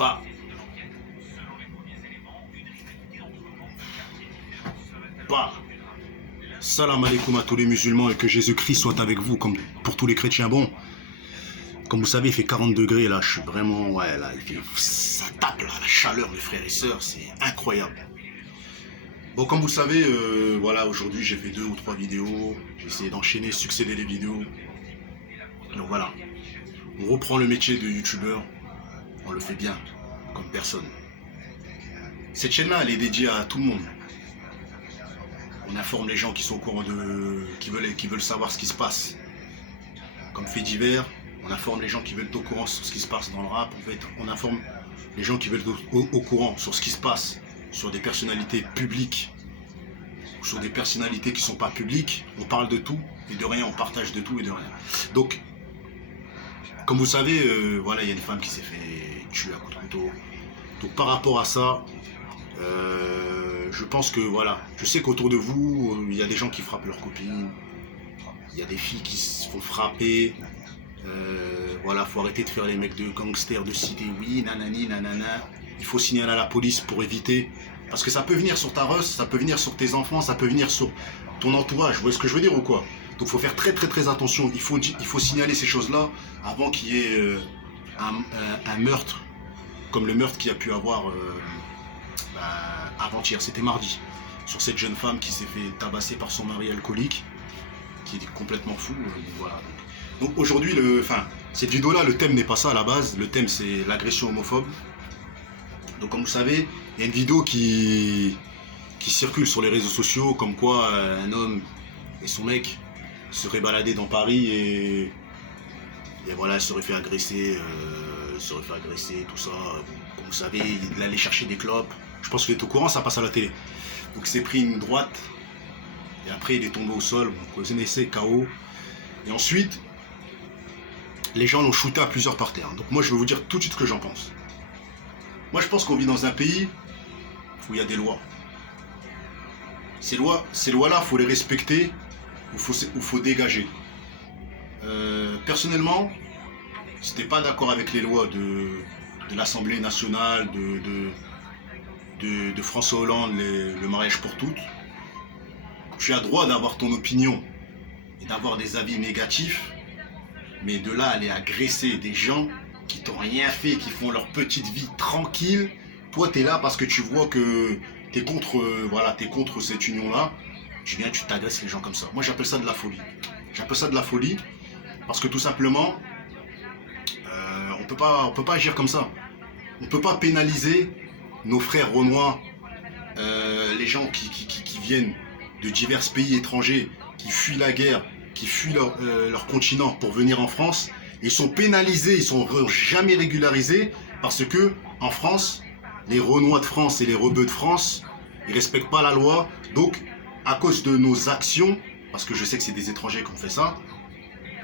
Bah. Bah. Salam alaikum à tous les musulmans et que Jésus-Christ soit avec vous, comme pour tous les chrétiens. Bon, comme vous savez, il fait 40 degrés là, je suis vraiment, ouais, là, ça tape là, la chaleur, mes frères et sœurs, c'est incroyable. Bon, comme vous savez, voilà, aujourd'hui j'ai fait 2 ou 3 vidéos, j'ai essayé d'enchaîner, succéder les vidéos. Donc voilà, on reprend le métier de youtubeur, on le fait bien, comme personne. Cette chaîne-là, elle est dédiée à tout le monde. On informe les gens qui sont au courant de, qui veulent savoir ce qui se passe. Comme fait divers, on informe les gens qui veulent être au courant sur ce qui se passe dans le rap. En fait, on informe les gens qui veulent être au courant sur ce qui se passe, sur des personnalités publiques, ou sur des personnalités qui ne sont pas publiques. On parle de tout et de rien, on partage de tout et de rien. Donc, comme vous savez, voilà, il y a une femme qui s'est fait tuer à coups de couteau. Donc par rapport à ça, je pense que voilà, je sais qu'autour de vous, il y a des gens qui frappent leurs copines, il y a des filles qui se font frapper, voilà, faut arrêter de faire les mecs de gangsters de cité, oui, nanani, nanana, il faut signaler à la police pour éviter, parce que ça peut venir sur ta rush, ça peut venir sur tes enfants, ça peut venir sur ton entourage, vous voyez ce que je veux dire ou quoi? Donc il faut faire très attention, il faut signaler ces choses-là avant qu'il y ait un meurtre, comme le meurtre qu'il y a pu avoir avant-hier, c'était mardi, sur cette jeune femme qui s'est fait tabasser par son mari alcoolique, qui est complètement fou, voilà. Donc aujourd'hui, cette vidéo-là, le thème n'est pas ça à la base, le thème c'est l'agression homophobe. Donc comme vous savez, il y a une vidéo qui circule sur les réseaux sociaux, comme quoi un homme et son mec seraient baladés dans Paris et voilà, elle serait fait agresser, tout ça. Comme vous savez, il allait chercher des clopes. Je pense que vous êtes au courant, ça passe à la télé. Donc il s'est pris une droite et après il est tombé au sol, vous connaissez, KO. Et ensuite, les gens l'ont shooté à plusieurs par terre. Donc moi je vais vous dire tout de suite ce que j'en pense. Moi je pense qu'on vit dans un pays où il y a des lois. Ces lois-là, il faut les respecter ou faut dégager. Personnellement, si t'es pas d'accord avec les lois de l'Assemblée nationale, de François Hollande, le mariage pour toutes, tu as droit d'avoir ton opinion et d'avoir des avis négatifs, mais de là aller agresser des gens qui t'ont rien fait, qui font leur petite vie tranquille, toi tu es là parce que tu vois que tu es contre cette union-là, tu viens, tu t'agresses les gens comme ça. Moi j'appelle ça de la folie. J'appelle ça de la folie parce que tout simplement, on peut pas agir comme ça. On peut pas pénaliser nos frères renois, les gens qui viennent de divers pays étrangers, qui fuient la guerre, qui fuient leur continent pour venir en France. Ils sont pénalisés, ils sont jamais régularisés parce que en France, les renois de France et les rebeux de France, ils respectent pas la loi. Donc, à cause de nos actions, parce que je sais que c'est des étrangers qui ont fait ça,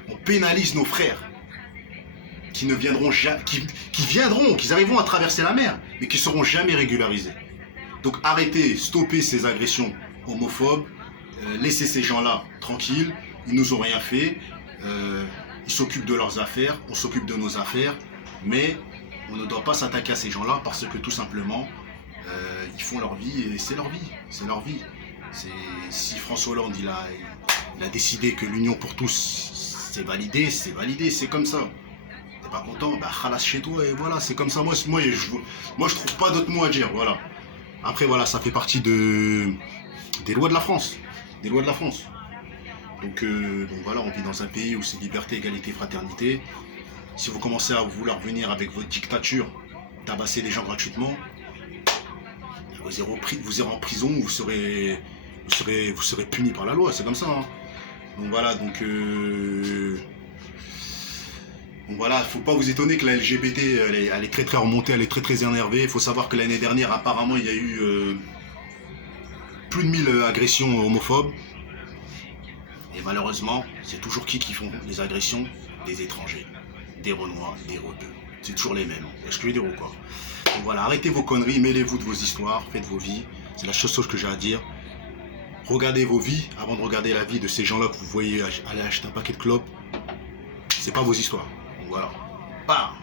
on pénalise nos frères qui ne viendront jamais, qui arriveront à traverser la mer, mais qui seront jamais régularisés. Donc arrêtez, stoppez ces agressions homophobes, laissez ces gens-là tranquilles, ils nous ont rien fait, ils s'occupent de leurs affaires, on s'occupe de nos affaires, mais on ne doit pas s'attaquer à ces gens-là parce que tout simplement, ils font leur vie et c'est leur vie, c'est leur vie. Si François Hollande il a décidé que l'union pour tous c'est validé, c'est comme ça. T'es pas content, bah khalas chez toi et voilà, c'est comme ça. Moi je trouve pas d'autres mots à dire, voilà. Après voilà, ça fait partie des lois de la France, Donc voilà, on vit dans un pays où c'est liberté, égalité, fraternité. Si vous commencez à vouloir venir avec votre dictature, tabasser les gens gratuitement, vous irez en prison, vous serez puni par la loi, c'est comme ça. Hein. Donc voilà, faut pas vous étonner que la LGBT, elle est très remontée, elle est très énervée. Il faut savoir que l'année dernière, apparemment, il y a eu plus de 1000 agressions homophobes. Et malheureusement, c'est toujours qui font les agressions? Des étrangers, des renois, des rebeux. C'est toujours les mêmes. Est-ce que je veux dire ou quoi? Donc voilà, arrêtez vos conneries, mêlez-vous de vos histoires, faites vos vies. C'est la seule chose que j'ai à dire. Regardez vos vies avant de regarder la vie de ces gens-là que vous voyez aller acheter un paquet de clopes. C'est pas vos histoires. Donc voilà. Bah.